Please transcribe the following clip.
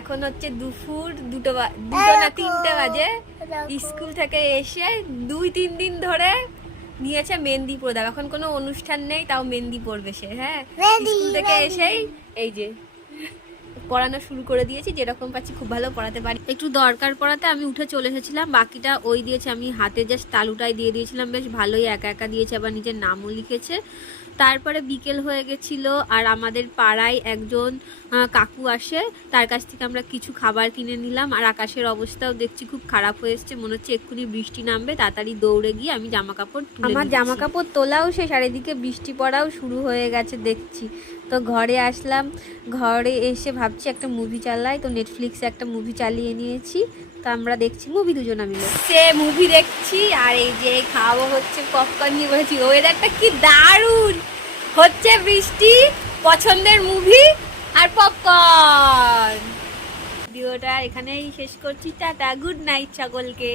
এখন হচ্ছে দুপুর দুটো না 3টে বাজে। স্কুল থেকে এসে 2-3 দিন ধরে নিয়েছে মেহেন্দি পড়া। এখন কোনো অনুষ্ঠান নেই, তাও মেহেন্দি পড়বে সে। হ্যাঁ, স্কুল থেকে এসেই এই যে পড়ানো শুরু করে দিয়েছি। যেরকম পাচ্ছি খুব ভালো পড়াতে পারি। একটু দরকার পড়াতে আমি উঠে চলে এসেছিলাম, বাকিটা ওই দিয়েছে। আমি হাতে জাস্ট তালুটাই দিয়ে দিয়েছিলাম, বেশ ভালোই একা একা দিয়েছে, আবার নিজের নামও লিখেছে। তারপরে বিকেল হয়ে গেছিলো, আর আমাদের পাড়ায় একজন কাকু আসে, তার কাছ থেকে আমরা কিছু খাবার কিনে নিলাম। আর আকাশের অবস্থাও দেখছি খুব খারাপ হয়ে এসছে, মনে হচ্ছে এক্ষুনি বৃষ্টি নামবে। তাড়াতাড়ি দৌড়ে গিয়ে আমি জামা কাপড় তুলে আমার জামা কাপড় তোলাও শেষ, আর এদিকে বৃষ্টি পড়াও শুরু হয়ে গেছে দেখছি। তো ঘরে আসলাম, ঘরে এসে ভাবছি একটা মুভি চালাই। তো নেটফ্লিক্সে একটা মুভি চালিয়ে নিয়েছি, তো আমরা দেখছি মুভি দুজনা মিলে। সে মুভি দেখছি, আর এই যে খাওয়া হচ্ছে পপকর্ন নিয়ে বলেছি। ওয়েদারটা কি দারুণ হচ্ছে, বৃষ্টি, পছন্দের মুভি আর পপকর্ন। ভিডিওটা এখানেই শেষ করছি। টাটা, গুড নাইট সকলকে।